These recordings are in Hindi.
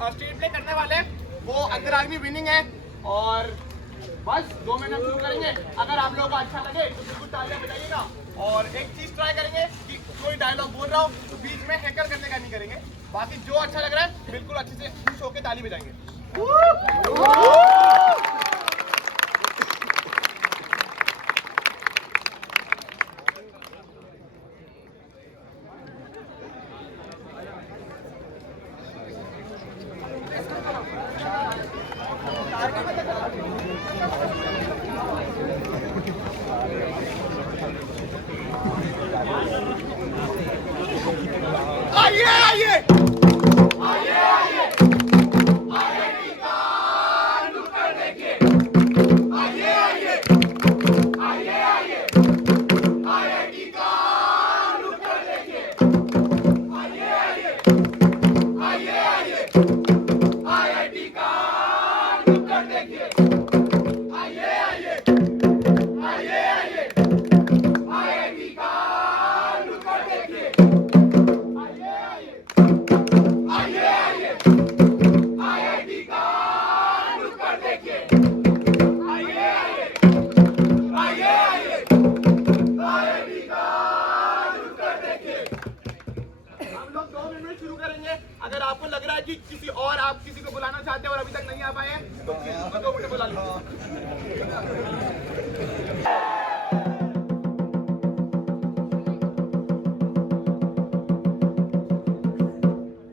स्ट्रीट प्ले करने वाले वो अंतराग्नि विनिंग है और बस 2 मिनट शुरू करेंगे। अगर आप लोगों को अच्छा लगे तो बिल्कुल तालियां बजाइएगा और एक चीज ट्राई करेंगे कि कोई डायलॉग बोल रहा हो तो बीच में हैकर करने का नहीं करेंगे। बाकी जो अच्छा लग रहा है बिल्कुल अच्छे से खुश होकर ताली बजाएंगे। आइए आइए आइए आइए आईआईटी का नुक्कड़ देखिए। आइए आइए आइए आइए आईआईटी का नुक्कड़ देखिए। आइए आइए आइए आइए आईआईटी का नुक्कड़ देखिए। आइए आइए आइए आइए आईआईटी का नुक्कड़ देखिए। आइए आइए आईआईटी का नुक्कड़ देखिए। आइए आइए आईआईटी का नुक्कड़ देखिए। हम लोग 2 मिनट में शुरू करेंगे। अगर आपको लग रहा है कि किसी और आप किसी को बुलाना चाहते हैं और अभी तक नहीं आ पाए हैं तो प्लीज उसको 2 मिनट बुला लीजिए।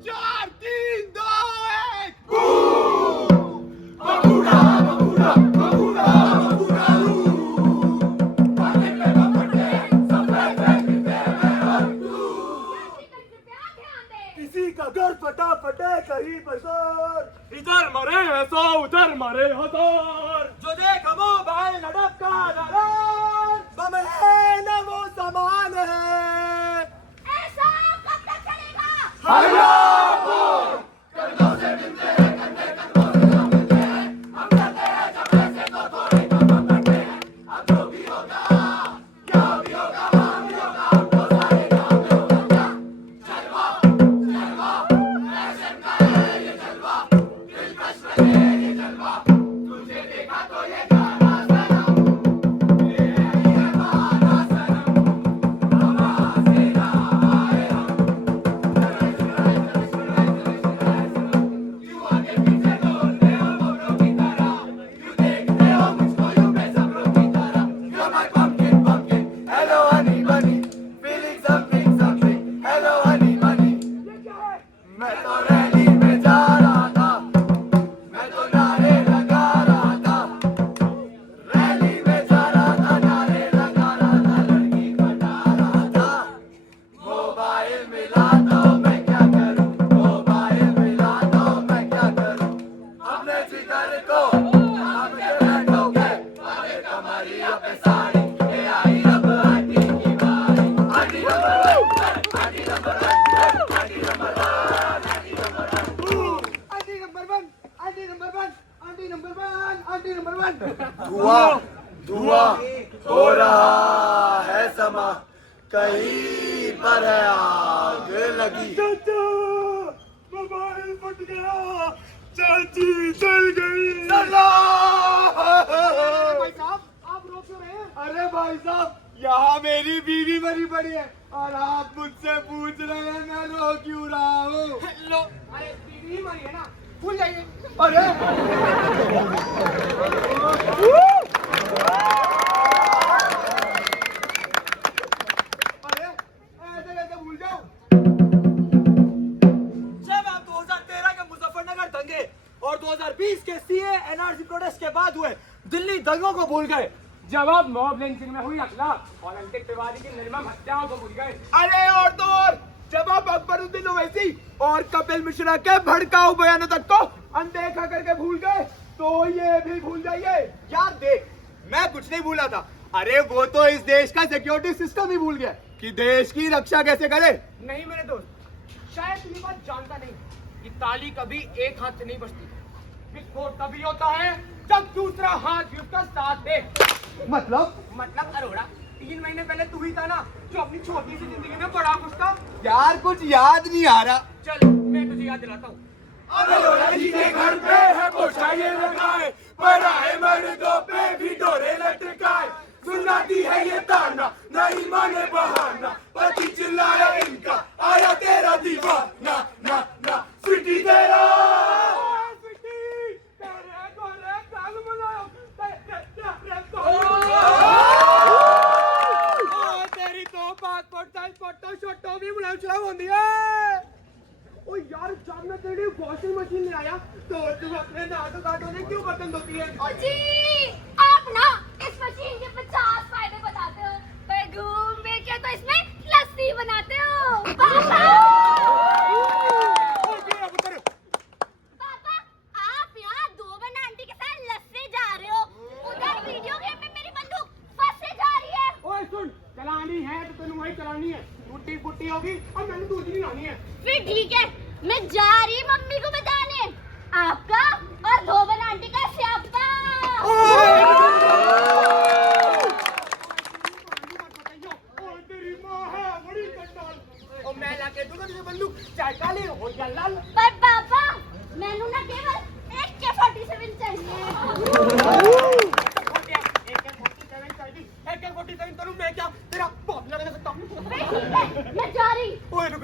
4 3 2 1 बबूड़ा बबूड़ा बबूड़ा बबूड़ा किसी का घर फटा फटे कहीं बसर, इधर मरे हैं 100 उधर मरे 1000। जो देखा मोबाइल लड़क का दलाल, बम है न वो सामान है। ऐसा कब तक चलेगा? Hello honey bunny, feeling something something. Hello honey bunny, मैं तो रैली में जा रहा था, मैं तो नारे लगा रहा था। रैली में जा रहा था, नारे लगा रहा था, लड़की बना रहा था। मोबाइल मिला तो मैं क्या करूं, मोबाइल मिला तो मैं क्या करूं। अपने जिगर को हम के बैठोगे, आगे कमरिया पे साड़ी, ये आई अब आंटी की बारी। Aunty number 1, aunty number 1, aunty number 1, aunty number 1, aunty number 1, aunty number 1, aunty number 1, aunty number 1। धुआं धुआं हो रहा है समा, कहीं पर है आग लगी। चाचा मोबाइल फट गया, चाची जल गई। भाई साहब आप रोक क्यों रहे हैं? अरे भाई साहब यहाँ मेरी बीवी मरी पड़ी है और आप मुझसे पूछ रहे हैं मैं रो क्यों रहा हूँ। लो अरे बीवी मरी है ना, भूल जाइए। अरे अरे ऐसे कैसे भूल जाओ। जब आप 2013 के मुजफ्फरनगर दंगे और 2020 के सीए एनआरसी प्रोटेस्ट के बाद हुए दिल्ली दंगों को भूल गए, जब आप मॉब लिंचिंग में हुई अखलाक और अंकित तिवारी की निर्मम हत्याओं को भूल गए। अरे और तो और जब आप अकबरुद्दीन ओवैसी और कपिल मिश्रा के भड़काऊ बयानों तक को अनदेखा करके भूल गए तो ये भी भूल जाइए। यार देख मैं कुछ नहीं भूला था, अरे वो तो इस देश का सिक्योरिटी सिस्टम ही भूल गया कि देश की रक्षा कैसे करे। नहीं मेरे दोस्त, शायद ये बात जानता नहीं कि ताली कभी एक हाथ से नहीं बजती, विस्फोट तभी होता है जब दूसरा हाथ भी उसका साथ दे। मतलब अरोड़ा 3 महीने पहले तू ही था ना जो अपनी छोटी सी जिंदगी में बड़ा खुश था। यार कुछ याद नहीं आ रहा। चल मैं तुझे याद दिलाता हूँ। अरोड़ा जी के घर पे है पोछा ये लगाए, पर आए मर्दों पे भी डोरे लटकाए। सुनाती है ये ताना, नहीं माने बहाना, पति चिल्लाया इनका, आया तेरा दीवाना, ना ना स्वीटी तेरा। तेरी तो पासपोर्ट साइज फोटो शोटो भी बुलाओ चलाओ होंदी है। ओ यार जब मैं तेरी वॉशिंग मशीन ले आया तो तुम अपने दांतों काटों ने क्यों बर्तन धोती है? ओ जी, आप ना इस मशीन के 50 फायदे बताते हो, पर घूम फिर के तो इसमें लस्सी बनाते हो। पापा, पापा, आप यहाँ धोबन आंटी के साथ लस्सी जा रहे हो, उधर वीडियो गेम में मेरी बंदूक फंसे जा रही है। ओए सुन, चलानी है तो तेन वही चलानी है, टूटी फूटी होगी और मैंने दूसरी लानी है। फिर ठीक है, मैं जा रही मम्मी को बताने आपका और धोबन आंटी का स्यापा। तेरी माँ है बड़ी कंटाल। और मैं लाके दूंगा तुझे बंदूक, चाहे काली हो या लाल। पर पापा, मैंने ना केवल एक AK-47 चाहिए। AK-47 करूं मैं क्या तेरा बाप लगा सकता हूं? फिर ठीक है, मैं जा रही। ओए रुक।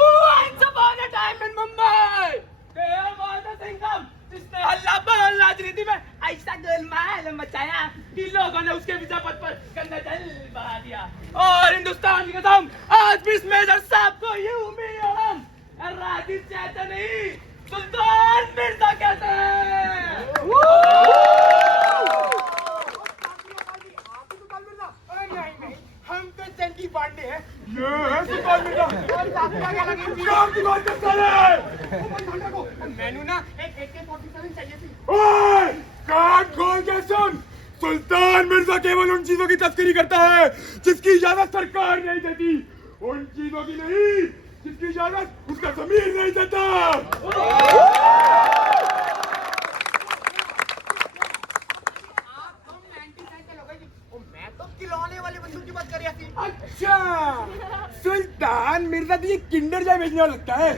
Once upon a time in Mumbai, there was a Singham जिसने हल्ला बोल राजनीति में ऐसा गोलमाल मचाया कि लोगों ने उसके विजय पथ पर गंदा जल बहा दिया। और हिंदुस्तान की कसम, आज भी इस मेजर साहब को यूं भी हम राजीव चाहते नहीं, सुल्तान मिर्जा कहते हैं। हम तो चंकी पांडे हैं। ये है सुल्तान मिर्जा। और साथ में क्या लगी? काम की बात करता है। मैंने ना एक AK-47 चाहिए थी। ओए, कान खोल के सुन। सुल्तान मिर्जा केवल उन चीजों की तस्करी करता है जिसकी इजाजत सरकार नहीं देती, उन चीजों की नहीं जिसकी इजाजत उसका ज़मीर नहीं देता। अच्छा, सुल्तान मिर्जा तो ये किंडर जॉय बेचने वाला लगता है।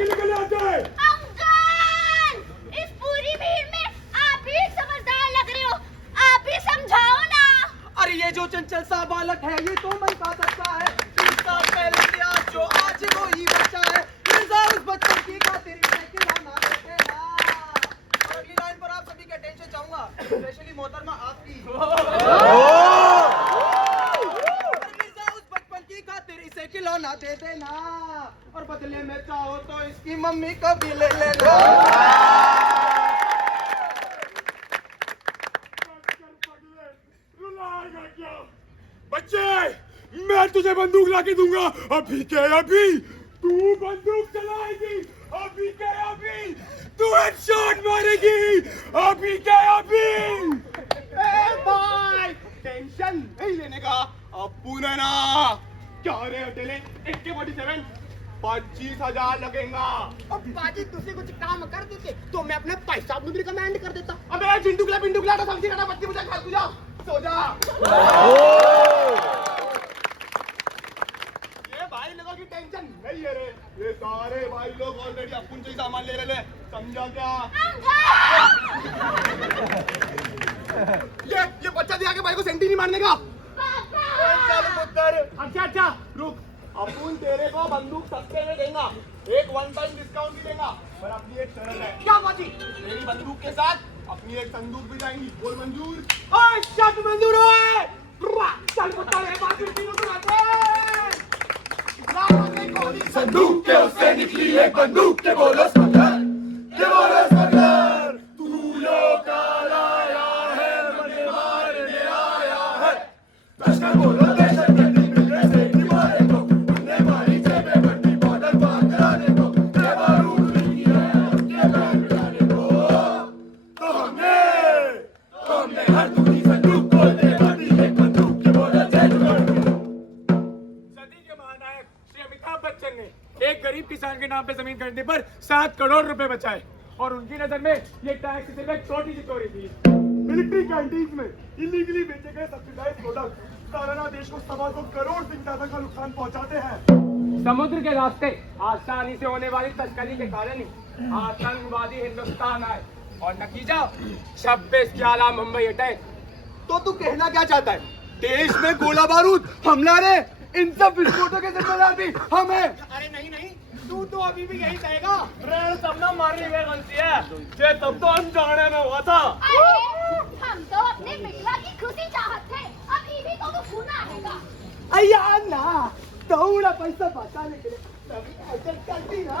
निकल आता है। अंकल, इस पूरी भीड़ में आप ही समझदार लग रहे हो, आप ही समझाओ ना। अरे ये जो चंचल सा बालक है ये तो मन का सकता है, 3 साल पहले से आज जो आज वो ही बच्चा है, मिर्जा उस बच्चे की खातिर साइकिल लाना देते ना। और अगली लाइन पर आप सभी के अटेंशन चाहूंगा, स्पेशली मोहतरमा आपकी। इसे खिलौना दे देना और बदले में चाहो तो इसकी मम्मी को भी ले लेना। बच्चे, मैं तुझे बंदूक लाके दूंगा, अभी के अभी तू बंदूक चलाएगी, अभी के अभी तू हेडशॉट मारेगी, अभी के अभी। भाई टेंशन नहीं लेने का, अप्पू ने ना क्या रे अकेले AK-47 25,000 लगेगा। अब बाजी तुझे कुछ काम कर देते तो मैं अपने पैसा भी रिकमेंड कर देता। अबे चिंटुकला तो समझी ना, बच्ची मुझे खा जा, सो जा। ये भाई लोगों की टेंशन नहीं है रे, ये सारे भाई लोग ऑलरेडी अपुन से ही सामान ले रहे, समझा क्या? ये बच्चा दिया के भाई को सेंटी नहीं मारने का। चल पुत्र। अच्छा रुक, अपुन तेरे को बंदूक सस्ते में देगा, एक 1 टाइम डिस्काउंट भी देगा, पर अपनी एक शर्त है। क्या बाजी? मेरी बंदूक के साथ अपनी एक संदूक भी जाएंगी, बोल मंजूर? ओए शर्त मंजूर है। चल पुत्र ये बात तीनों सुनाते हैं। संदूक के उससे निकली एक बंदूक के बोलो स्मगलर, के बोलो स्मगलर, तू लोग लाया है, मने मारने आया है। लश्कर बोलो दहशतगर्दी मिलने से की मारे को, उन्हें मारी जेबें बंदी बॉर्डर पार कराने को, के बारूद नहीं है के बैन मिलाने को। तो हमने हर दूसरी संदूक को दे दी एक बंदूक के बोलो जय जोहर। सदी के महानायक श्री अमिताभ बच्चन ने एक गरीब किसान के नाम पे जमीन खरीदने पर 7 करोड़ रुपए बचाए और उनकी नजर में ये टैक्स सिर्फ एक छोटी सी चोरी थी। मिलिट्री कैंटीन में इलीगली बेचे गए सब्सिडाइज्ड प्रोडक्ट सालाना देश को 2.25 करोड़ से ज्यादा का नुकसान पहुंचाते हैं। समुद्र के रास्ते आसानी से होने वाली तस्करी के कारण ही आतंकवादी हिंदुस्तान आए और नतीजा 26 के आला मुंबई अटैक। तो तू कहना क्या चाहता है? देश में गोला बारूद, हमला रे, इन सब विस्फोटों के जिम्मेदार भी हम हैं। अरे नहीं नहीं, तू तो अभी भी यही कहेगा। तब ना मारनी गई गलती है जे तब तो अनजाने में हुआ था। अरे हम तो अपने बिटिया की खुशी चाहते थे, अभी भी तो खूना आएगा। अय्या ना, थोड़ा पैसा बचाने के लिए तभी ऐसे करती ना।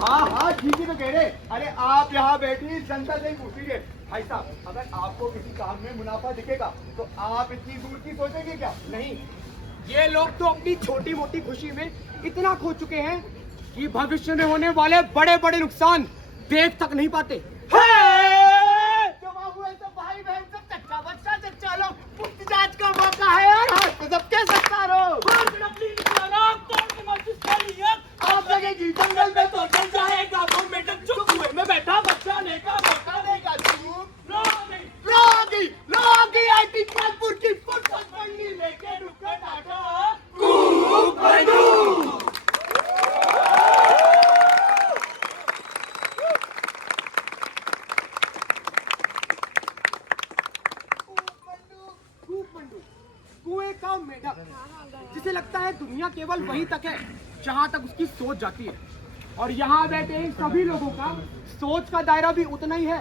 हाँ ठीक ही तो कह रहे। अरे आप यहाँ बैठी जनता से ही पूछिए भाई साहब, अगर आपको किसी काम में मुनाफा दिखेगा तो आप इतनी दूर की सोचेंगे क्या? नहीं, ये लोग तो अपनी छोटी मोटी खुशी में इतना खो चुके हैं कि भविष्य में होने वाले बड़े बड़े नुकसान देख तक नहीं पाते। भाई बहन सब चच्चा बच्चा चच्चा लोग, मुफ्त जांच का मौका है यार, हाथ पे सबके सत्तार हो। आप लगेगी जंगल में तो चल जाएगा, चुप हुए में बैठा बच्चा लेगा मौका देगा। लोगी आईटी कानपुर की फुटबॉल पढ़नी लेके रुका टाटा कूक बनू। कुएं का मेढक, जिसे लगता है दुनिया केवल वहीं तक है जहां तक उसकी सोच जाती है, और यहाँ बैठे इन सभी लोगों का सोच का दायरा भी उतना ही है।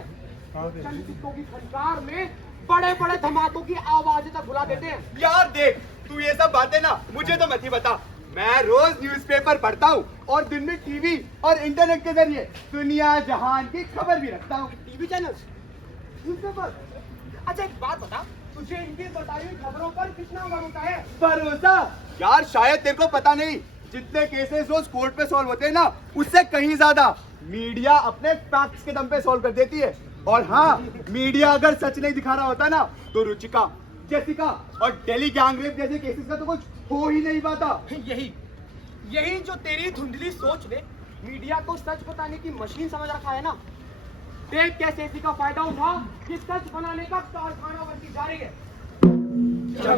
चलचित्रों की खनकार में बड़े बड़े धमाकों की आवाजें तक भुला देते हैं। यार देख, तू ये सब बातें ना मुझे तो मत ही बता। मैं रोज न्यूज़पेपर पढ़ता हूँ और दिन में टीवी और इंटरनेट के जरिए दुनिया जहान की खबर भी रखता हूँ। TV channels, newspaper. अच्छा एक बात बता, तुझे इनकी बताई हुई खबरों पर कितना भरोसा है? भरोसा? यार शायद तेरे को पता नहीं, जितने केसेस रोज कोर्ट पे सॉल्व होते हैं ना, उससे कहीं ज्यादा मीडिया अपने फैक्ट्स के दम पे सॉल्व कर देती है। और हाँ, मीडिया अगर सच नहीं दिखा रहा होता ना तो रुचिका, जेसिका और दिल्ली गैंगरेप जैसे केसेस का तो कुछ हो ही नहीं पाता। यही जो तेरी धुंधली सोच ने मीडिया को सच बताने की मशीन समझ रखा है ना, देख कैसे इसी का फायदा उठा कि सच बनाने का कारखाना बनती जा रही है।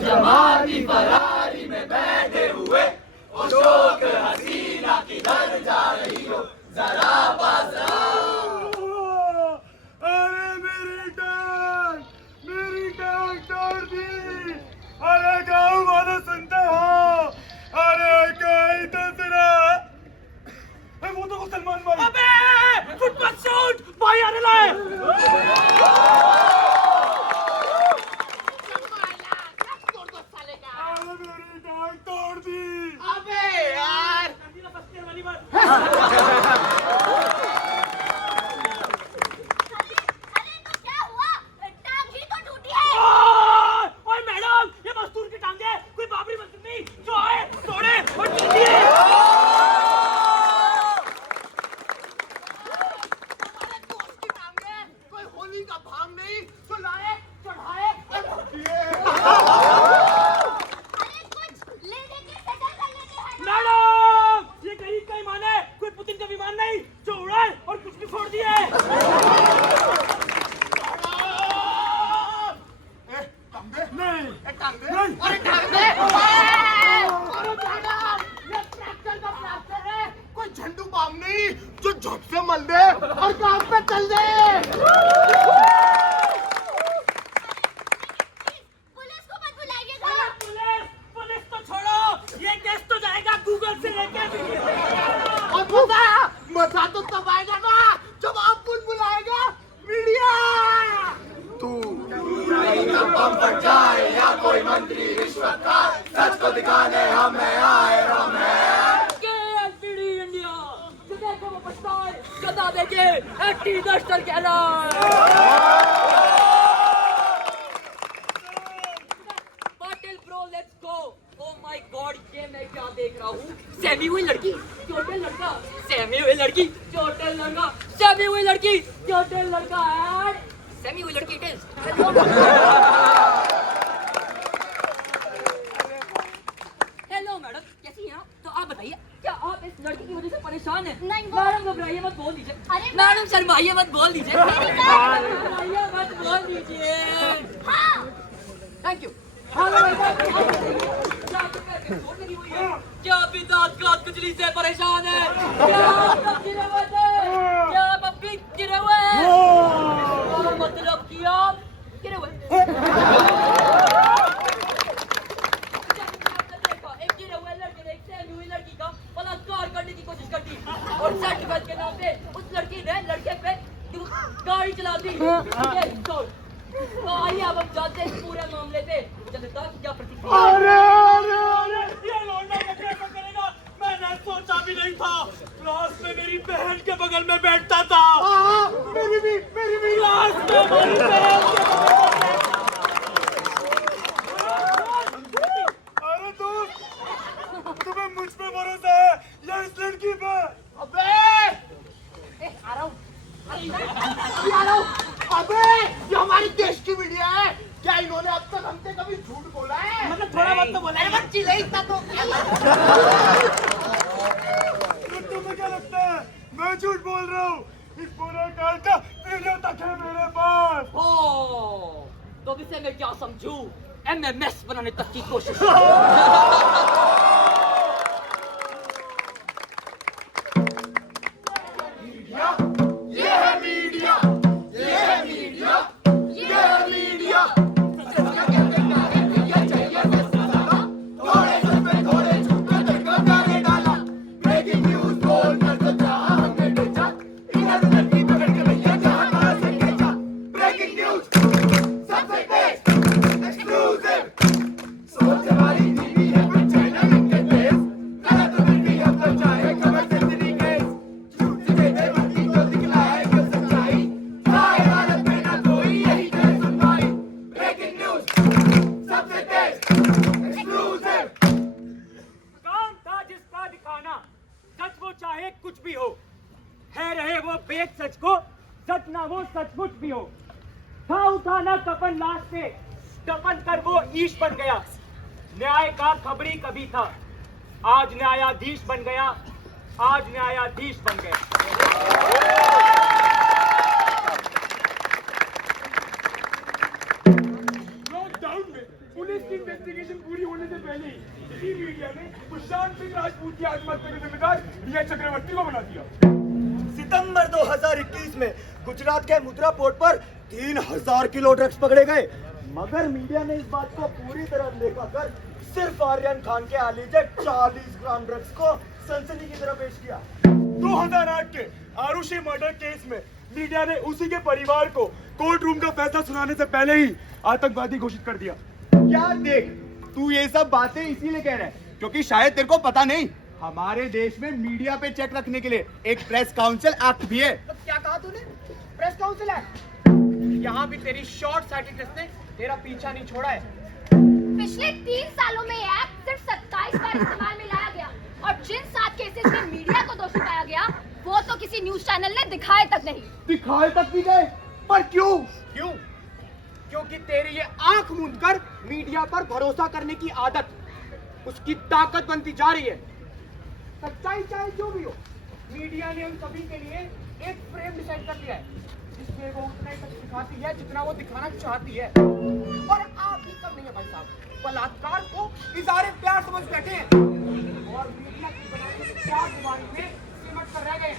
जमाती फरारी में बैठे हुए अशोक हसीना किधर जा रही हो, जरा पास आओ। अरे मेरी टांग तोड़ दी। अरे गाँव वाले सुनते हो? अरे कहीं तो तेरा वो तो सलमान भाई। अबे फुटबॉल शॉट भाई आने लाए। मेरी टांग तोड़ दी। अबे यार अरे तो क्या हुआ? टांग ही तो टूटी है। ओए मैडम, ये मजदूर की टांग है, कोई बाबरी मस्जिद नहीं जो आए तोड़े और टूटिए। हमारे दोस्त की टांग है, कोई होली का भांग नहीं तो लाए चढ़ाए और दिए। अरे कुछ ले लेके सेटल कर लेते हैं ना। मैडम, ये गरीब का ईमान है, कोई पुतिन का विमान नहीं जो उड़ाए और कुछ भी फोड़ दिए। अरे टांग दे। अरे मैडम, ये ट्रैक्टर का प्लास्टर है, कोई झंडू बाम नहीं जो झट से मल दे और काम पे चल दे। पुलिस को मत बुलाइएगा। पुलिस तो छोड़ो, ये केस तो जाएगा गूगल से लेके और मजा तो तब आएगा ना जब आप बुलाएगा मीडिया। तू कहीं का बम फट जाए या कोई मंत्री रिश्वत का, सच को दिखाने हमें आए हम हैं। इंडिया जो देखो वो पछताए, गदा देके एंटी नेशनल कहना। Patil bro let's go. Oh my God, ये मैं क्या देख रहा हूँ? सेमी हुई लड़की, चोटिल लड़का, सेमी हुई लड़की, चोटिल लड़का, सेमी हुई लड़की, चोटिल लड़का एंड सेमी हुई लड़की इट इज। हेलो मैडम, कैसी हैं आप? तो आप बताइए, क्या आप इस लड़की की वजह से परेशान हैं? नहीं, मैडम घबराइए मत, बोल दीजिए। अरे मैडम शर्माइए मत, बोल दीजिए। मेरी बात- शर्माइए मत, बोल दीजिए। हाँ, थैंक यू। क्या अभी दांत का कुचली से परेशान है? क्या आप गिरे हुए थे? क्या आप अभी गिरे हुए हैं? मतलब कि आप गिरे हुए एक गिरे हुए लड़के ने एक सहमी हुई लड़की का बलात्कार करने की कोशिश कर दी और सेट बज के नाम पे उस लड़की ने लड़के पे गाड़ी चला दी। तो आइए अब हम जानते हैं इस पूरे मामले पे जनता की क्या प्रतिक्रिया है। अरे ये लौंडा कैसे करेगा? मैंने सोचा भी नहीं था। क्लास में मेरी बहन के बगल में बैठता था। मेरी भी क्लास में मेरी बहन के बगल में। अरे दोस्त, तुम्हें मुझ पे भरोसा है या इस लड़की पे? अबे ये हमारे देश की मीडिया है। क्या इन्होंने अब तक हमसे कभी झूठ बोला है? मतलब थोड़ा बहुत तो बोला है। बच्ची नहीं था तो तुम्हें क्या लगता है मैं झूठ बोल रहा हूँ? इस पूरे काल का वीडियो तक है मेरे पास। ओ, तो अब इसे मैं क्या समझूं? MMS बनाने तक की कोशिश। ये है मीडिया, ये है मीडिया, ये है मीडिया। थोड़े सच पे थोड़े झूठ पे तड़का डाले डाला। ब्रेकिंग न्यूज़ बोल कर तो जहां हमने बेचा। इधर उधर की पकड़ के भैया जहां कहां से बेचा। ब्रेकिंग न्यूज़ सबसे तेज एक्सक्लूसिव। सोच हमारी टीवी है पर चैनल इनके तेज। गलत उधर की अब तो चाहे खबर से तेरी केस। झूठ से देते बत्ती तो दिखलाए क्यों सच्चाई। चाहे अदालत में ना कोई यही करे सुनवाई। ब्रेकिंग न्यूज़ सबसे तेज एक्सक्लूसिव। काम था जिसका दिखाना, सच वो चाहे कुछ भी हो, है रहे वो बेच सच को, सच ना वो सचमुच भी हो। था उठाना कफन लाश से, दफन कर वो ईश बन गया। न्याय का खबरी कभी था, आज न्यायाधीश बन गया, आज न्यायाधीश बन गया। लॉकडाउन में पुलिस की इन्वेस्टिगेशन पूरी होने से पहले ही इसी मीडिया ने सुशांत सिंह राजपूत की आत्महत्या के जिम्मेदार रिया चक्रवर्ती को बना दिया। सितंबर 2021 में गुजरात के मुद्रा पोर्ट पर 3000 किलो ड्रग्स पकड़े गए, मगर मीडिया ने इस बात को पूरी तरह देखा कर सिर्फ आर्यन खान के आलीजे 40 ग्राम ड्रग्स को सनसनी की तरह पेश किया। 2008 के आरुषि मर्डर केस में मीडिया ने उसी के परिवार को कोर्ट रूम का फैसला सुनाने से पहले ही आतंकवादी घोषित कर दिया। क्या देख, तू ये सब बातें इसीलिए कह रहा है क्योंकि शायद तेरे को पता नहीं, हमारे देश में मीडिया पे चेक रखने के लिए एक प्रेस काउंसिल एक्ट भी है। तो क्या कहा तूने? प्रेस काउंसिल है? यहाँ भी तेरी शॉर्ट साइटेडनेस ने तेरा पीछा नहीं छोड़ा है। पिछले 3 सालों में ये एक्ट सिर्फ 27 बार इस्तेमाल में लाया गया और जिन 7 केसेस में मीडिया को दोषी पाया गया वो तो किसी न्यूज चैनल ने दिखाए तक नहीं। दिखाए तक भी गए, पर क्यों? क्यों? क्योंकि तेरी ये आंख मूंदकर मीडिया पर भरोसा करने की आदत उसकी ताकत बनती जा रही है। सच्चाई चाहे जो भी हो, मीडिया ने उन सभी के लिए एक फ्रेम डिसाइड कर लिया है जिसमें वो उतना ही सच दिखाती है जितना वो दिखाना चाहती है। और आप भी कम नहीं है भाई साहब, बलात्कार को इज़हारे प्यार समझ बैठे हैं और मीडिया की बनाई हुई प्यार बीमारी में सिमट कर रह गए हैं।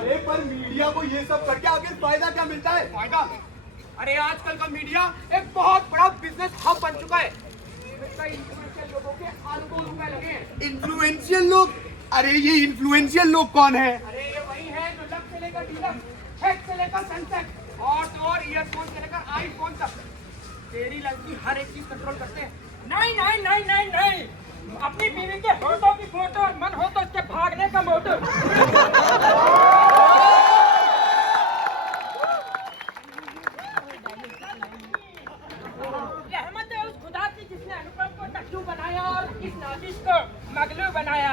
अरे पर मीडिया को ये सब करके आखिर फायदा क्या मिलता है? फायदा? अरे आजकल का मीडिया एक बहुत बड़ा बिजनेस हब बन चुका है। कई इन्फ्लुएंशियल लोगों के अरबों रुपए लगे हैं। इन्फ्लुएंशियल लोग? अरे ये इन्फ्लुएंशियल लोग कौन है? अरे ये वही है जो लक्स से लेकर डीलक्स, हेड से लेकर सनसेट और तो और ईयरफोन से लेकर आईफोन तक तेरी लड़की हर एक चीज कंट्रोल करते हैं। नहीं नहीं नहीं नहीं नहीं, अपनी बीवी के होठों की फोटो और मन हो तो उसके भागने का मोटिव। रहमत है उस खुदा की जिसने अनुपम को टट्टू बनाया और इस नाजिश को मगलू बनाया।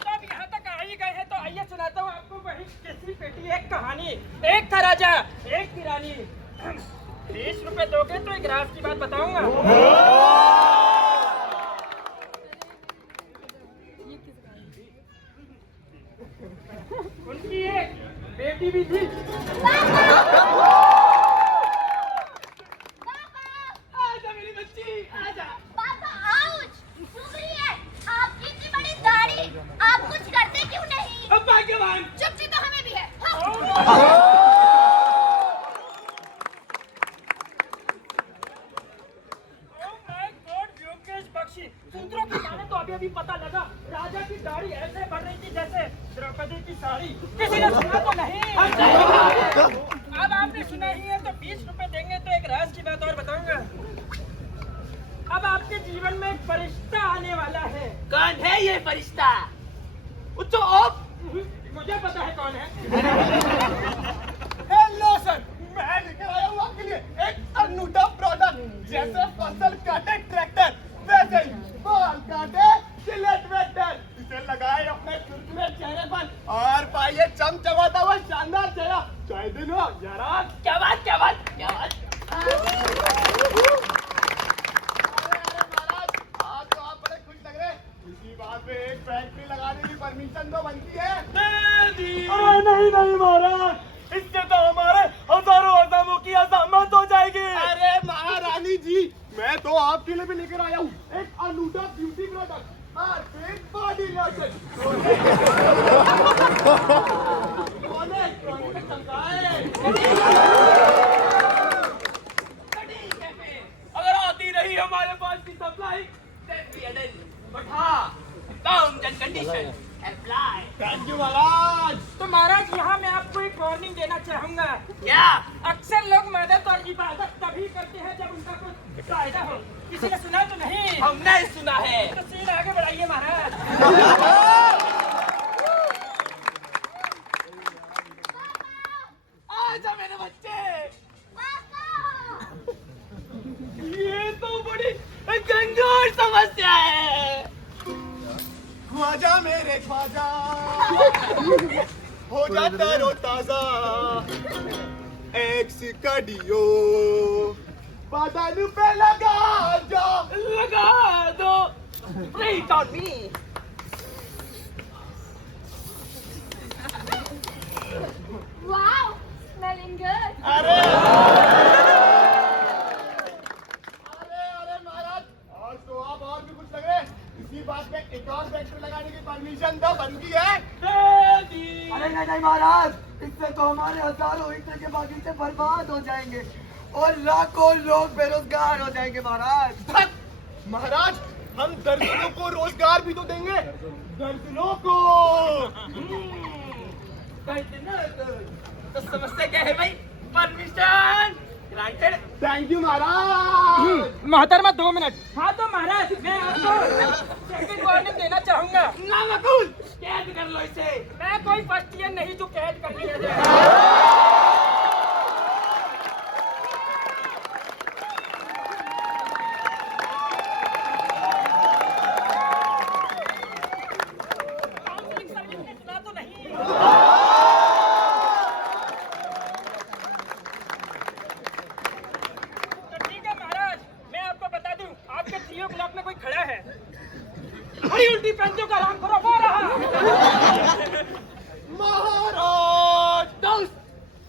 जब यहाँ तक आ ही गए हैं तो आइए सुनाता हूँ आपको वही किसी पेटी एक कहानी। एक था राजा, एक थी रानी। 20 रुपए दोगे तो एक राज की बात बताऊंगा। उनकी एक बेटी भी थी। सूत्रों की माने तो अभी पता लगा राजा की दाढ़ी ऐसे बढ़ रही थी जैसे द्रौपदी की साड़ी। किसी ने सुना तो नहीं? अब आपने सुना ही है तो 20 रुपए देंगे तो एक राज की बात और बताऊंगा। अब आपके जीवन में एक फरिश्ता आने वाला है। कौन है ये फरिश्ता? तो आप मुझे पता है कौन है। हेलो सर, मैं लेकर आया हूँ आपके लिए एक अनूठा प्रोडक्ट। जैसे फसल काटे ट्रैक्टर वैसे ही बाल काटे जिलेट वेक्टर। इसे लगाए अपने खुरखुरे चेहरे पर और पाइए चमचमाता हुआ शानदार चेहरा। चाहे दिन हो या रात। क्या बात क्या बात क्या बात? आज तो आप बड़े खुश लग रहे। इसी बात पे एक फैक्ट्री लगाने की परमिशन तो बनती है। अरे नहीं नहीं महाराज, इससे तो हमारे हजारों अज़ामों की अज़ामत हो जाएगी। अरे महारानी जी, मैं तो आपके लिए भी लेकर आया हूँ एक अनूठा beauty product, perfect body lotion. अगर आती रही हमारे पास की सप्लाई, बट हाँ, terms and condition apply. Thank you महाराज। तो महाराज यहाँ मैं आपको एक वार्निंग देना चाहूंगा। क्या? अक्सर लोग मदद और इबादत तभी करते हैं जब उनका कुछ फायदा हो। किसी ने सुना तो नहीं? हमने सुना है। तो सीन आगे बढ़ाइए महाराज। आजा मेरे बच्चे। ये तो बड़ी गंभीर समस्या है। ख्वाजा मेरे ख्वाजा, हो जा तरो ताजा, एक्स कडियो बदन पे लगा दो। Breathe on me. Wow, smelling good. अरे महाराज, आज तो आप और भी कुछ लग रहे। इसी बात पे एक और फैक्ट्री लगाने की परमिशन तो बनती है। अरे नहीं महाराज, इससे तो हमारे हजारों एकड़ के बागीचे बर्बाद हो जाएंगे और लाखों लोग बेरोजगार हो जाएंगे महाराज। महाराज, हम दर्जनों को रोजगार भी तो देंगे, दर्जनों को। तो समस्या क्या है भाई? Permission granted. थैंक यू महाराज। मोहतरमा 2 मिनट। हाँ तो महाराज, मैं आपको सेकंड वार्निंग देना चाहूंगा। ना मकुल, कैद कर लो इसे। मैं कोई फर्स्ट ईयर नहीं जो कैद कर लिया जाए। सुना तो नहीं? तो ठीक है महाराज, मैं आपको बता दूं, आपके 3 ब्लॉक में कोई खड़ा है। बड़ी उल्टी पंचों का राम करो वो रहा। महाराज, दोस्त,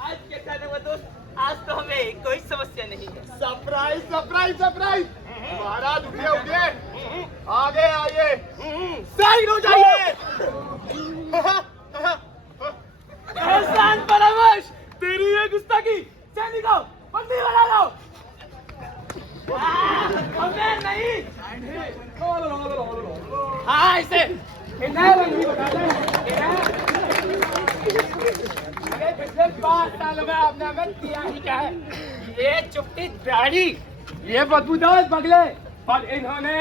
आज के जाने वो दोस्त, आज तो हमें कोई समस्या नहीं है। Surprise surprise surprise. महाराज उठिए उठिए, आगे आइए, साइड हो जाइए। एहसान परामर्श, तेरी ये गुस्ताखी, चैनी दो, बंदी बना लो। हमें नहीं। हाँ इसे। अरे पिछले 5 सालों में आपने हमें किया ही क्या है? ये चुपटी दाढ़ी, ये बदबूदार बगले, और इन्होंने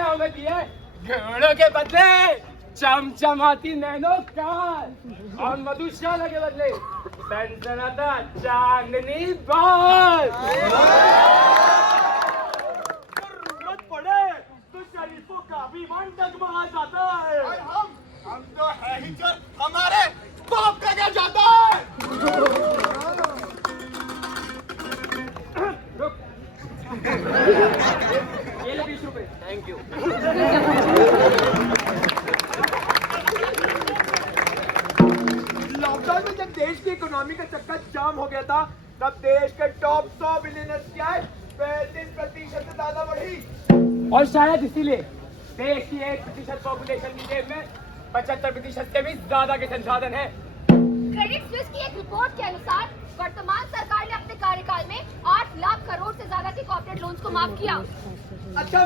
हमें दिए घोड़ों के बदले चमचमाती नैनो कार और मधुशाला के बदले सनसनाता चांदनी बाल। जरूरत पड़े तो शरीफों का अभिमान डगमगा जाता है। और हम तो है ही चल, हमारे बाप का क्या जाता है। ये ले 20 रुपए। Thank you. लॉकडाउन में जब देश की इकोनॉमी का चक्का जाम हो गया था, तब देश के टॉप 100 बिलियनर्स की आय 35% से ज्यादा बढ़ी। और शायद इसीलिए देश की 1% पॉपुलेशन की जेब में 75% से भी ज्यादा के संसाधन है। क्रेडिट ऑफिस की एक रिपोर्ट के अनुसार वर्तमान सरकार ने अपने कार्यकाल में 8 लाख करोड़ से ज्यादा के कॉर्पोरेट लोन्स को माफ किया। अच्छा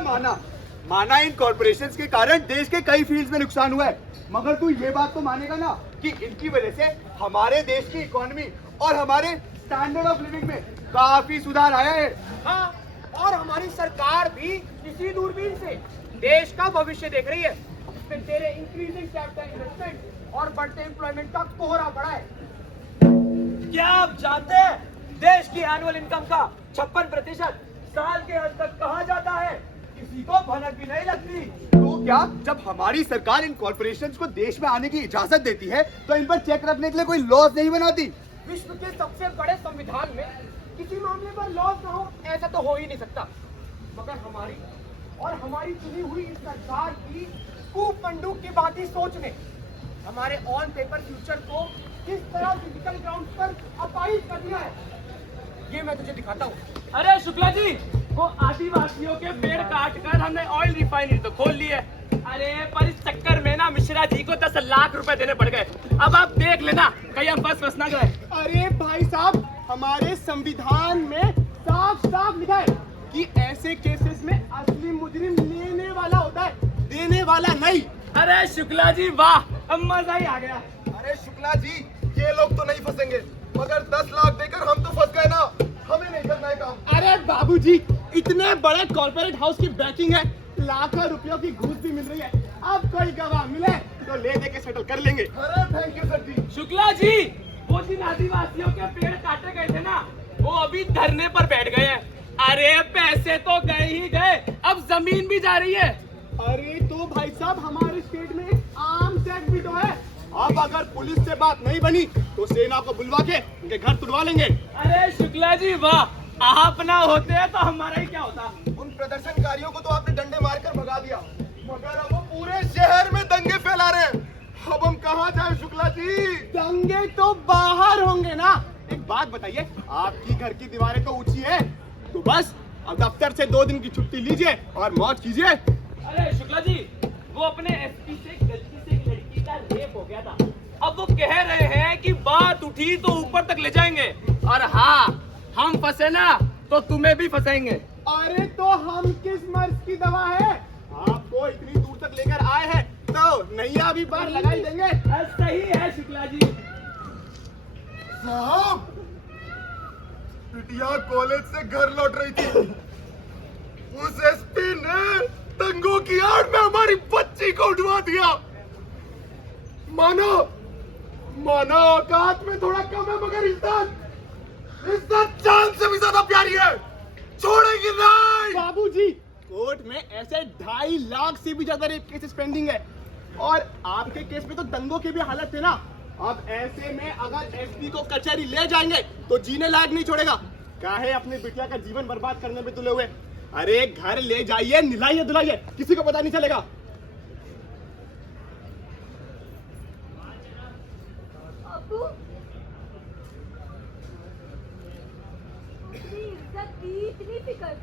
माना इन कॉर्पोरेशंस के कारण देश के कई फील्ड्स में नुकसान हुआ है, मगर तू ये बात तो मानेगा ना कि इनकी वजह से हमारे देश की इकोनॉमी और हमारे स्टैंडर्ड ऑफ लिविंग में काफी सुधार आया है। हाँ, और हमारी सरकार भी इसी दूरबीन से देश का भविष्य देख रही है। इसमें तेरे इंक्रीजिंग कैपिटल इन्वेस्टमेंट और बढ़ते एम्प्लॉयमेंट का कोहरा पड़ा है। क्या आप जानते हैं देश की एनुअल इनकम का 56% साल के अंत तक कहा जाता है? किसी को भनक भी नहीं लगती। तो क्या जब हमारी सरकार इन कॉर्पोरेशंस को देश में आने की इजाजत देती है तो इन पर चेक रखने के लिए कोई लॉज नहीं बनाती? विश्व के सबसे बड़े संविधान में किसी मामले पर लॉज ना हो ऐसा तो हो ही नहीं सकता। मगर हमारी चुनी हुई इस सरकार की कूपमंडूक की बात ही सोच ने हमारे ऑन पेपर फ्यूचर को किस तरह फिजिकल ग्राउंड पर अपाहिज कर दिया है, ये मैं तुझे दिखाता हूँ। अरे शुक्ला जी, वो आदिवासियों के पेड़ काट कर हमने ऑयल रिफाइनरी तो खोल ली है। अरे पर इस चक्कर में ना मिश्रा जी को 10 लाख रुपए देने पड़ गए। अब आप देख लेना कहीं हम फंस ना गए। अरे भाई साहब, हमारे संविधान में साफ साफ लिखा है कि ऐसे केसेस में असली मुजरिम लेने वाला होता है, देने वाला नहीं। अरे शुक्ला जी वाह, अब मजा ही आ गया। अरे शुक्ला जी, ये लोग तो नहीं फंसेंगे, मगर 10 लाख देकर हम तो फंस गए ना। हमें नहीं करना है काम। अरे बाबूजी, इतने बड़े कॉर्पोरेट हाउस की बैकिंग है, लाखों रुपयों की घूस भी मिल रही है। अब कोई गवाह मिले तो ले दे के सेटल कर लेंगे। अरे थैंक यू सर जी। शुक्ला जी, वो जिन आदिवासियों के पेड़ काटे गए थे ना, वो अभी धरने पर बैठ गए हैं। अरे पैसे तो गए ही गए, अब जमीन भी जा रही है। अरे तो भाई साहब, हमारे स्टेट में एक आर्म्स एक्ट भी तो है। अब अगर पुलिस से बात नहीं बनी तो सेना को बुलवा के उनके घर तुड़वा लेंगे। अरे शुक्ला जी वाह, आप ना होते तो हमारा ही क्या होता। उन प्रदर्शनकारियों को तो आपने डंडे मारकर भगा दिया, मगर अब वो पूरे शहर में दंगे फैला रहे हैं। अब हम कहाँ जाए शुक्ला जी? दंगे तो बाहर होंगे ना। एक बात बताइए, आपकी घर की दीवारें तो ऊंची है, तो बस अब दफ्तर से 2 दिन की छुट्टी लीजिए और मौज कीजिए। अरे शुक्ला जी, वो अपने एसपी से गलती से एक लड़की का रेप हो गया था। अब वो कह रहे हैं कि बात उठी तो ऊपर तक ले जाएंगे, और हाँ, हम फंसे ना तो तुम्हें भी फंसेंगे। अरे तो हम किस मर्ज की दवा है? आपको इतनी दूर तक लेकर आए हैं तो नैया भी पार लगा ही देंगे। सही है शुक्ला जी। साहब, बिटिया कॉलेज से घर लौट रही थी, उस एसपी ने दंगों की आड़ में हमारी बच्ची को उठवा दिया। मानो औकात में थोड़ा कम है, मगर इज्जत जान से भी ज्यादा प्यारी है। छोड़ेगी नहीं। बाबूजी, कोर्ट में ऐसे 2.5 लाख से भी ज्यादा रेप केसेस पेंडिंग है, और आपके केस में तो दंगों की भी हालत है ना। अब ऐसे में अगर एसपी को कचहरी ले जाएंगे तो जीने लायक नहीं छोड़ेगा। काहे अपनी बिटिया का जीवन बर्बाद करने में तुले हुए। अरे घर ले जाइए, निलाइए दुलाइए, किसी को पता नहीं चलेगा। अबू, इतनी इज्जत की, इतनी फिक्र,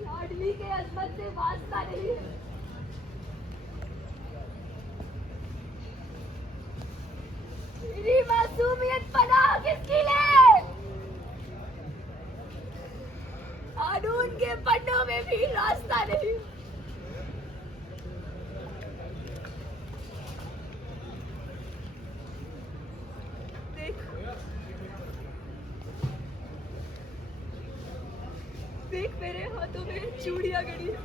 लाडली के अजमत से वास्ता नहीं है। मेरी मासूमियत पनाह किसकी ले? कानून के पन्नों में भी रास्ता नहीं। देख मेरे हाथों में चूड़ियां गड़ी है।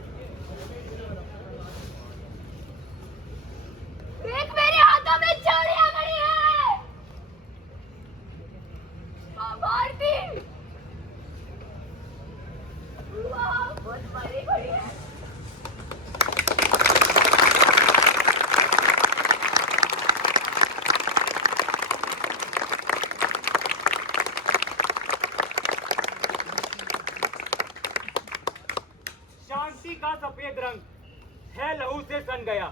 देख मेरे हाथों में चूड़ियां गड़ी है। भारती, वाह, बहुत बड़ी घड़ी है। शांति का सफेद रंग है लहू से सन गया,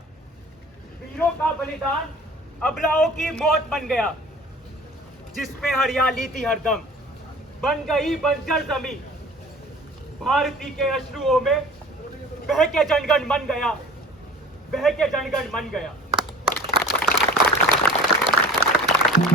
वीरों का बलिदान अबलाओं की मौत बन गया। जिस पे हरियाली थी हरदम बन गई बंजर जमीन। भारती के अश्रुओं में बह के जनगण मन गया, बह के जनगण मन गया। हर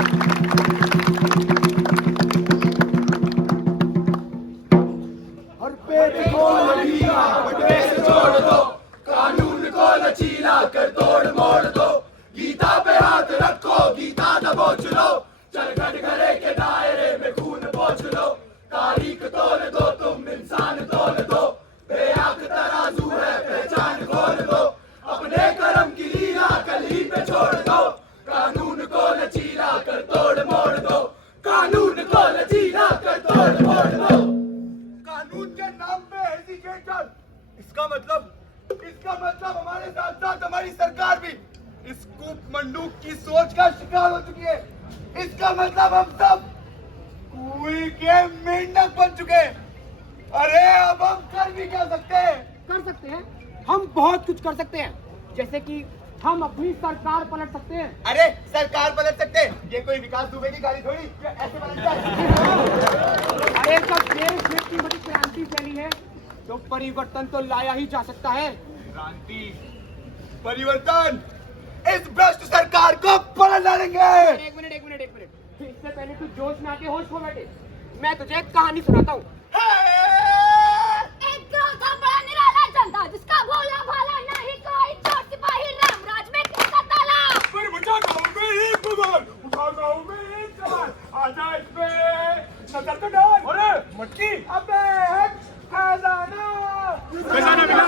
पेट को लचीला बटवे से जोड़ दो, कानून को लचीला कर तोड़ मोड़ दो, गीता पे हाथ रखो गीता दबोच लो, चल कटघरे के दायरे में खून पोंछ लो, तारीख तोड़ दो तुम इंसान तोड़ दो, बेआक तराजू है पहचान खोल दो, अपने कर्म की लीला कली पे छोड़ दो, कानून को लचीला कर तोड़ मोड़ दो, कानून को लचीला कर तोड़ मोड़ दो। कानून के नाम पे हेजिटेशन, इसका मतलब हमारे साथ साथ हमारी सरकार भी इस कूप मंडूक की सोच का शिकार हो चुकी है। इसका मतलब हम सब कुएं के मेंढक बन चुके हैं। अरे अब हम कर भी क्या सकते हैं? कर सकते हैं, हम बहुत कुछ कर सकते हैं, जैसे कि हम अपनी सरकार पलट सकते हैं। अरे सरकार पलट सकते हैं, ये कोई विकास दुबे की गाड़ी थोड़ी कि ऐसे पलट जाए। अरे जब देश में इतनी बड़ी क्रांति फैली है तो परिवर्तन तो लाया ही जा सकता है। क्रांति, परिवर्तन, इस भ्रष्ट सरकार को पलट डालेंगे। एक मिनट इससे पहले तू जोश में आके होश में बैठे, मैं तुझे एक कहानी सुनाता हूँ। एक गांव था बड़ा निराला जनता, जिसका भोला भाला नहीं कोई, चोर सिपाही रामराज में किसका ताला। पर मुझे गाँव में एक भगवान, उठा गाँव में एक सवाल, आजा इस पे नजर तो डाल। अरे मटकी, अबे खजाना खजाना मिला।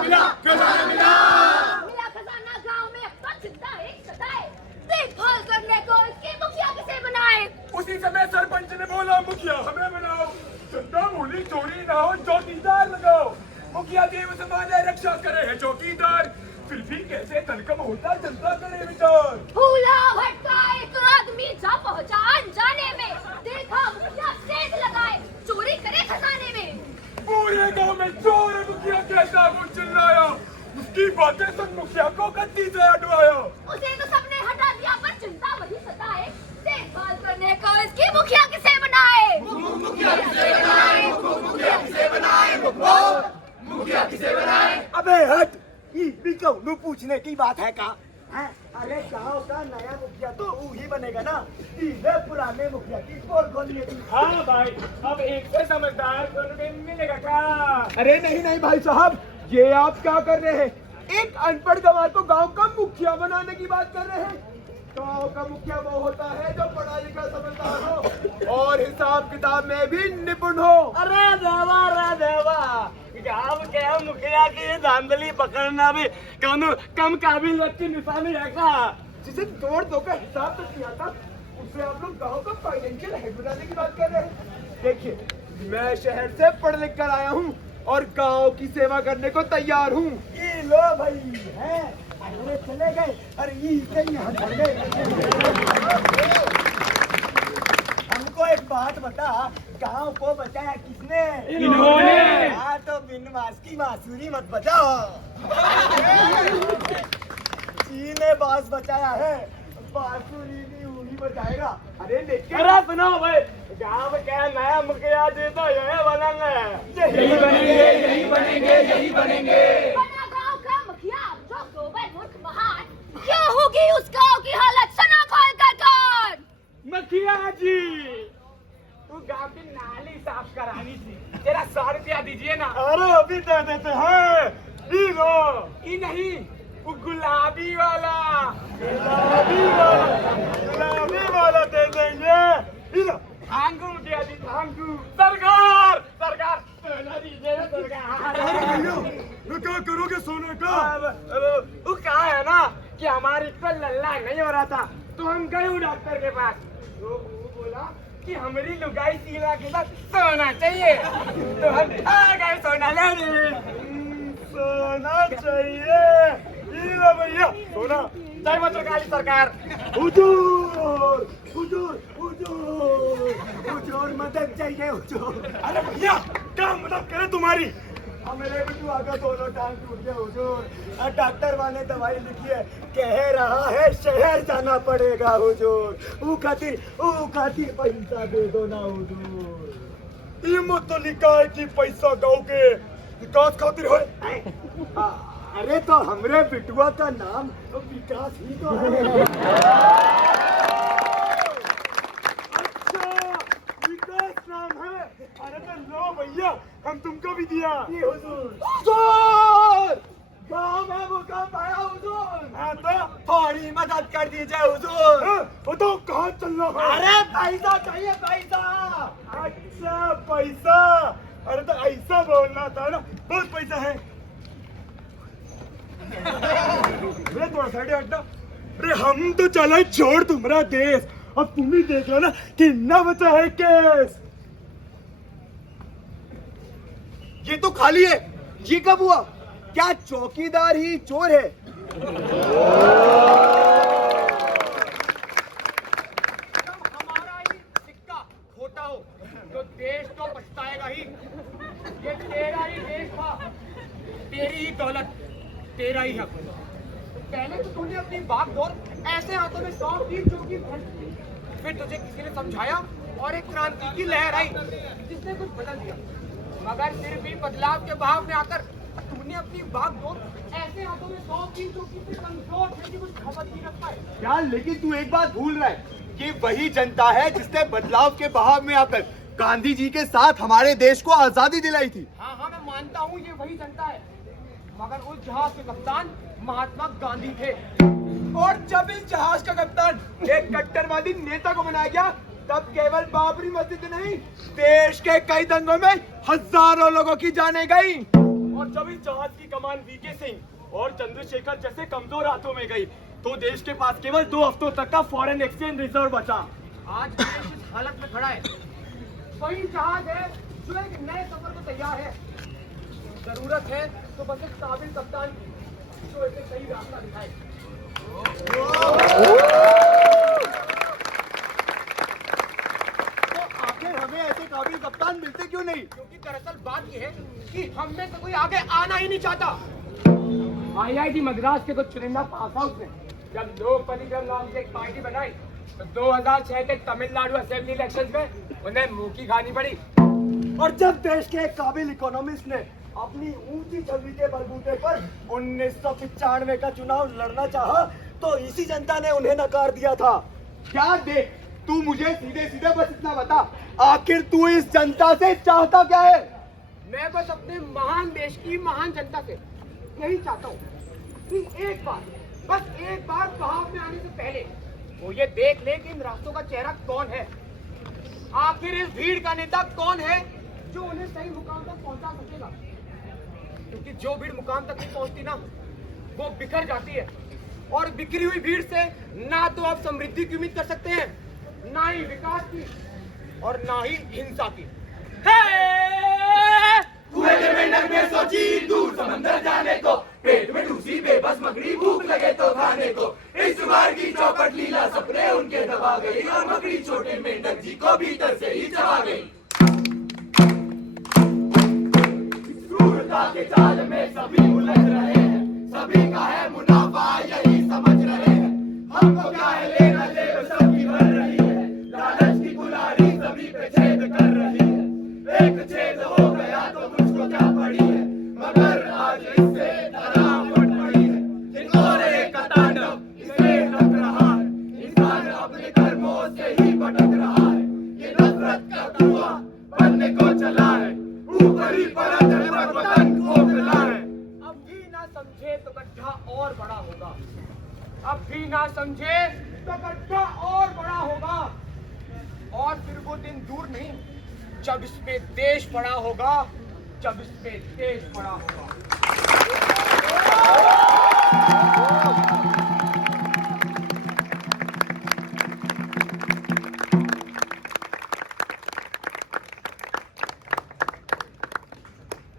मिला खजाना गांव में, अब तो चिंता एक सताए, देखभाल करने को इसकी मुखिया किसे बनाए। उसी समय सरपंच ने बोला मुखिया हमें बनाओ, चंदा मूली चोरी ना हो, चौकीदार लगाओ। मुखिया देव समाज रक्षा करे है चौकीदार, फिर भी कैसे तनकम होता जनता करे विचार। भूला भटका एक आदमी जा पहुंचा अनजाने में, देखा मुखिया सेंध लगाए, चोरी करे खजाने में। पूरे गांव में चोर है मुखिया कैसा वो चिल्लाया, उसकी बातें सुन मुखिया को गद्दी से हटवाया। उसे तो सबने हटा दिया पर चिंता वही सताए, देखभाल करने को इसकी मुखिया किसे बनाए। मुखिया किसे बनाए? अबे हट, ये क्यों पूछने की बात है का? अरे गांव का नया मुखिया तो वही बनेगा ना, सीधे पुराने मुखिया की पोल खोलिए। हाँ भाई, अब एक से समझदार कोई मिलेगा क्या? अरे नहीं भाई साहब, ये आप क्या कर रहे हैं? एक अनपढ़ गंवार को गांव का मुखिया बनाने की बात कर रहे हैं। गांव का मुखिया वो होता है जो पढ़ा लिखा समझदार हो और हिसाब किताब में भी निपुण हो। अरे देवा, गाँव के मुखिया की धांधली पकड़ना भी कम काबिल की निशानी है क्या? जिसे तोड़ दो का हिसाब तो किया था, उससे आप लोग गांव का फाइनेंशियल हेड बनाने की बात कर रहे हैं। देखिए, मैं शहर से पढ़ लिख कर आया हूँ और गांव की सेवा करने को तैयार हूँ। ये लो भाई है, अरे चले गए, अरे ये यहाँ चल गए। हमको एक बात बता, गांव को बचाया किसने? इन्होंने। हाँ तो बिन बांस की बांसुरी मत बजाओ। जी ने बांस बचाया है, बांसुरी भी वही बजाएगा। अरे लेकिन अरे सुनो भाई, गाँव का नया मुखिया जी तो यही बनेंगे। बना गांव का मुखिया जो गोबर मूर्ख महान, क्या होगी उस गांव की हालत, सुनो खोल कर कान। मुखिया जी, तू गाँव की नाली साफ करानी थी, तेरा 100 रुपया दीजिए ना। अरे अभी दे देते हैं। ये नहीं, वो गुलाबी वाला दे देंगे। थांगू मुखिया जी, थांगू। सरकार सोना दीजिए ना सरकार। क्या करोगे सोने का? वो कहा है ना कि हमारी को लल्ला नहीं हो रहा था, तो हम गए डॉक्टर के पास, तो वो बोला कि हमारी लुगाई सीला के साथ सोना चाहिए, तो हम आ गए सोना लेने। सोना चाहिए भैया, सोना जय माता काली सरकार। हुजूर मदद चाहिए हुजूर। अरे भैया, क्या मदद करे तुम्हारी? मेरे बिट्टू आगे दोनों टांग टूट गए हुजूर। डॉक्टर वाले दवाई लिखी है, कह रहा है शहर जाना पड़ेगा हुजूर। वो खातिर पैसा दे दो ना हुजूर। ये मत तो लिखा है कि पैसा गाँव के विकास खातिर है। अरे तो हमरे बिटुआ का नाम विकास ही तो है। अरे तो लो भैया, हम तुमको भी दिया। हुजूर, गाँव में भूकंप आया हुजूर। हाँ तो थोड़ी मदद कर दीजिए हुजूर। वो तो कहाँ चल रहा है? अरे पैसा चाहिए पैसा। अच्छा पैसा, अरे तो ऐसा बोलना था ना, बहुत पैसा है। अरे थोड़ा साइड हटना। अरे हम तो चले छोड़ तुम्हारा देश, अब तुम ही देख लो ना कितना बचा है केस। ये तो खाली है, ये कब हुआ? क्या चौकीदार ही चोर है? हमारा ही सिक्का खोटा हो तो देश तो पछताएगा ही। ये तेरा ही देश था, तेरी ही दौलत, तेरा ही हक। पहले तो तूने अपनी बागडोर ऐसे हाथों में सौंप दी जो कि फिर तुझे किसी ने समझाया और एक क्रांति की लहर आई जिसने कुछ बदल दिया। मगर फिर भी बदलाव के बहाव में आकर तूने अपनी बागडोर ऐसे हाथों में सौंप दी जो कि इतने कमजोर थे कि कुछ खबर नहीं रख पाए। यार लेकिन तू एक बात भूल रहा है, ये वही जनता है जिसने बदलाव के बहाव में आकर गांधी जी के साथ हमारे देश को आजादी दिलाई थी। हाँ हाँ मैं मानता हूँ ये वही जनता है, मगर उस जहाज के कप्तान महात्मा गांधी थे। और जब इस जहाज का कप्तान एक कट्टरवादी नेता को बनाया गया, तब केवल बाबरी मस्जिद नहीं, देश के कई दंगों में हजारों लोगों की जानें गई। और जब इस जहाज की कमान वीके सिंह और चंद्रशेखर जैसे कमजोर हाथों में गई, तो देश के पास केवल 2 हफ्तों तक का फॉरेन एक्सचेंज रिजर्व बचा। आज देश इस हालत में खड़ा है, वही जहाज है जो एक नए सफर को तैयार है। जरूरत है तो बस एक काबिल कप्तान की जो इसे सही रास्ता दिखाए। तो आखिर हमें ऐसे काबिल कप्तान मिलते क्यों नहीं? क्योंकि दरअसल बात यह है कि हम में से कोई आगे आना ही नहीं चाहता। IIT मद्रास के कुछ चुनिंदा पास आउट ने जब लोक परिक्रम नाम से एक पार्टी बनाई तो 2006 के तमिलनाडु असेंबली इलेक्शन में उन्हें मुंह की खानी पड़ी। और जब देश के एक काबिल इकोनॉमिस्ट ने अपनी ऊंची छवि के बलबूते पर 1995 का चुनाव लड़ना चाहा, तो इसी जनता ने उन्हें नकार दिया था। क्या देख, तू मुझे सीधे सीधे बस इतना बता, आखिर तू इस जनता से चाहता क्या है? मैं बस अपने महान देश की महान जनता से यही चाहता हूँ कि एक बार, बस एक बार बहाव में आने से पहले वो ये देख ले कि इन रास्तों का चेहरा कौन है। आखिर इस भीड़ का नेता कौन है जो उन्हें सही मुकाम तक पहुंचा सकेगा। क्योंकि जो भीड़ मुकाम तक नहीं पहुंचती ना, वो बिखर जाती है। और बिखरी हुई भीड़ से ना तो आप समृद्धि की उम्मीद कर सकते हैं, ना ही विकास की, और ना ही हिंसा की। कुएं के मेंढक ने सोची दूर समंदर जाने को, पेट में ठूसी बेबस मकड़ी भूख लगे तो खाने को। इस बार की चौपट लीला सपने उनके दबा गई, और मकड़ी छोटे मेंढक जी को भीतर से ही चबा गई। क्रूरता के जाल में सभी उलझ रहे हैं, सभी का है मुनाफा यही समझ रहे हैं। हमको क्या है लेना देना, सबकी भर रही है, लालच की कुल्हाड़ी सभी पे छेद कर रही है। एक छेद हो गया तो मुझको क्या पड़ी है, मगर आज इससे तरावट पड़ी है। हिंदोरे का तांडव इसे लग रहा है, इंसान अपने कर्मों से ही भटक रहा है। ये नफरत का धुआं बनने को चला है, ऊपरी परत है पर वतन खोखला है। अब भी ना समझे तो गड्ढा और बड़ा होगा, अब भी ना समझे तो गड्ढा और बड़ा होगा। और फिर वो दिन दूर नहीं जब इसमें देश बड़ा होगा, जब इसमें देश बड़ा होगा।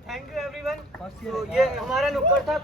Thank you everyone. तो ये हमारा नुक्कड़ था।